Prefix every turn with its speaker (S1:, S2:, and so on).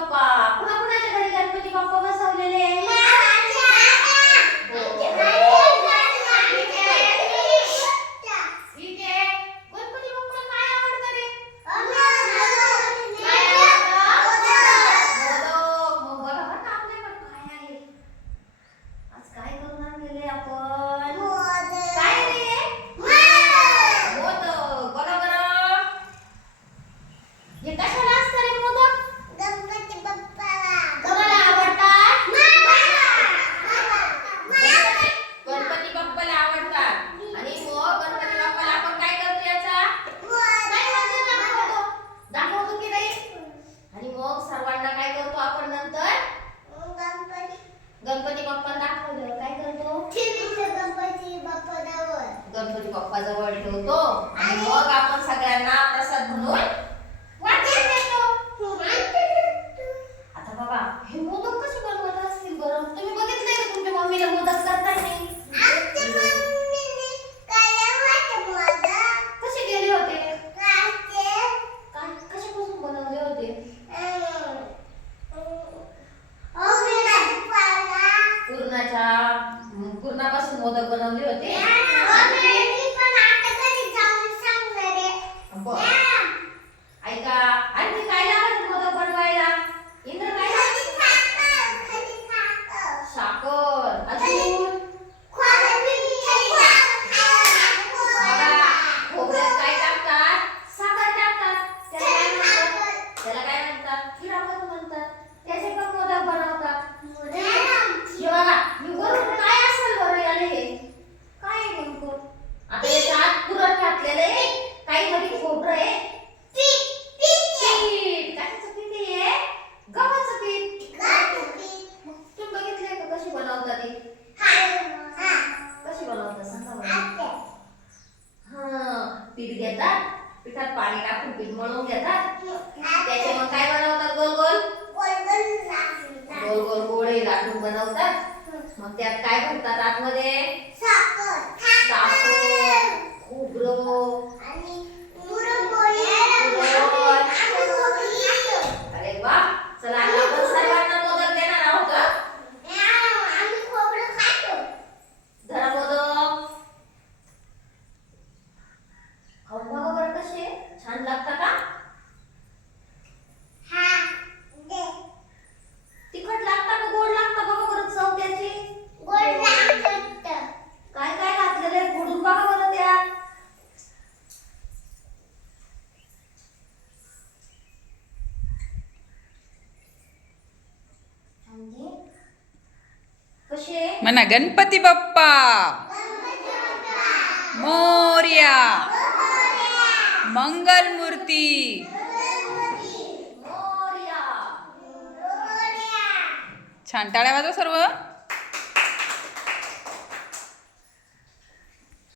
S1: papá. Ganpati Bappa जवळ ठेवतो. आणि मग आपण सगळ्यांना प्रसाद म्हणून आता बघा हे मोदक कसे बनवत असतील बरं? तुम्ही बघितले का तुमच्या मम्मीला मोदक करताना? कसे केले होते? काय कशापासून बनवले होते? पूर्णाच्या पूर्णापासून मोदक बनवले होते बरं. ऐका आणखी काय लागत मोदक बनवायला इंद्र काय लागत? साखर अजून बघा खोबऱ्यात काय टाकतात साखर टाकतात त्याला काय म्हणतात त्याला काय म्हणतात खिरापत म्हणतात त्याचे पण मोदक बनवतात हे बघा मी वरून काय असेल बरं याले हे काय आहे नेमकं आता याच्या आत पुरण घातलेलं आहे काही मध्ये खोबरं आहे पीठ कशाचं पीठ आहे गव्हाचं पीठ मग तुम्ही बघितलंय का कशी बनवतात ते कशी बनवतात सांगा बरं हा पीठ घेतात पिठात पाणी टाकून पीठ मळून घेतात. त्याचे मग काय बनवतात? गोल गोल? गोल गोल गोळे लाटून बनवतात. मग त्यात काय भरतात आतमध्ये? साखर. खोबरं अरे वा चला आता आपण सर्वांना मोदक देणार आहोत हं? धरा मोदक खाऊन बघा बरं कसे छान लागतात का तिखट लागता का गोड लागता बघा बरं चव त्याची काय काय घातलेलं आहे फोडून बघा बरं त्यात म्हणजे कसे
S2: म्हणा गणपती बाप्पा. मोर्या. मंगल मूर्ती
S1: मोरया.
S2: छान टाळ्या वाजवा सर्व.